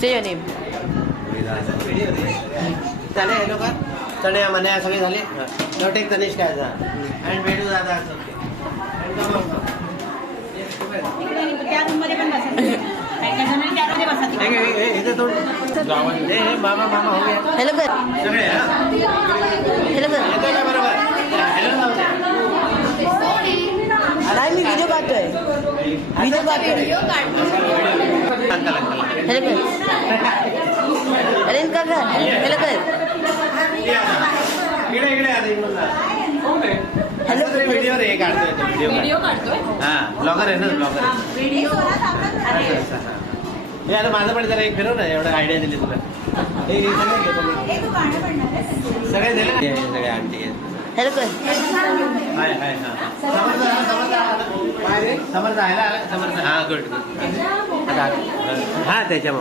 Say your name. झाले हे लोक चणे मने सगळे झाले. नो टेक तनिष्क ॲज अँड वेडू दादा त्या रूममध्ये पण बसा. त्यामध्ये बसा. इथे थोडं मामा मामा हो गया. हेलो कर. सगळे हेलो कर. येतो का बरोबर. हॅलो नाही मी व्हिडिओ काढतोय. व्हिडिओ काढतोय. हेलो कर. अरे इनका कर. हेलो कर. इकडे इकडे हेलो कर. व्हिडिओ रे काढतोय व्हिडिओ काढतोय. हा ब्लॉगर आहे ना ब्लॉगर आहे. व्हिडिओ हे आता माझं पण जरा एक फिरव ना एवढं आयडिया दिली तुला. सगळे दिले सगळे आंटी आहेत. हेलो कर. हाय हाय हा समर्थ आहे ना समर्थ हा गुड गुड हा त्याच्यामुळे